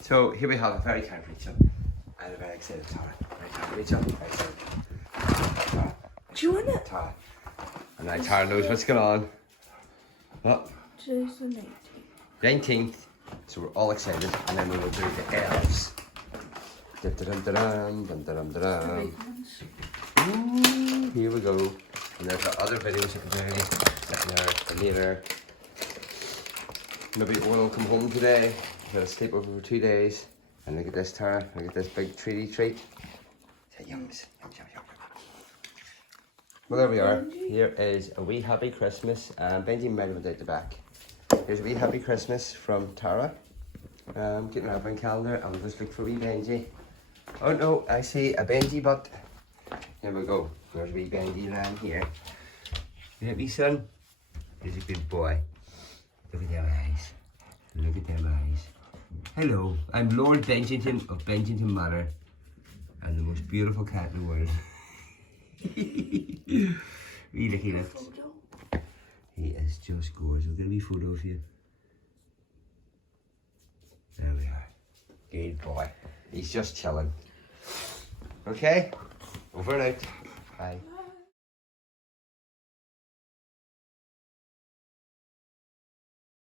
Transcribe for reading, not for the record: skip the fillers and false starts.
So here we have a very kind Rachel and a very excited Tara. Very kind Rachel, very excited Tara. Do you want it? Tara. And now Tara knows what's going on. Oh, Today's the 19th. 19th. So we're all excited, and then we will do the elves. Dun, dun, dun, dun, dun, dun, dun, The dun. big ones. Ooh, here we go. And there's the other videos you can do sitting there for later. Maybe Owen will come home today. He'll sleep over for 2 days. And look at this, Tara. Look at this big treaty treat. Say yums. Yum, yum, yum. Well, there we are. Here is a wee happy Christmas. Benji might have went out the back. Here's a wee happy Christmas from Tara. Getting an advent calendar, and we'll just look for wee Benji. Oh no, I see a Benji butt. Here we go. There's wee Benji land here. Yeah, wee son. He's a good boy. Look at them eyes. Look at them eyes. Hello, I'm Lord Benjington of Benjington Manor, and the most beautiful cat in the world. Wee looky lift. Photo. He is just gorgeous. We'll get a wee photo of you. There we are. Good boy. He's just chilling. Okay? Over and out. Bye.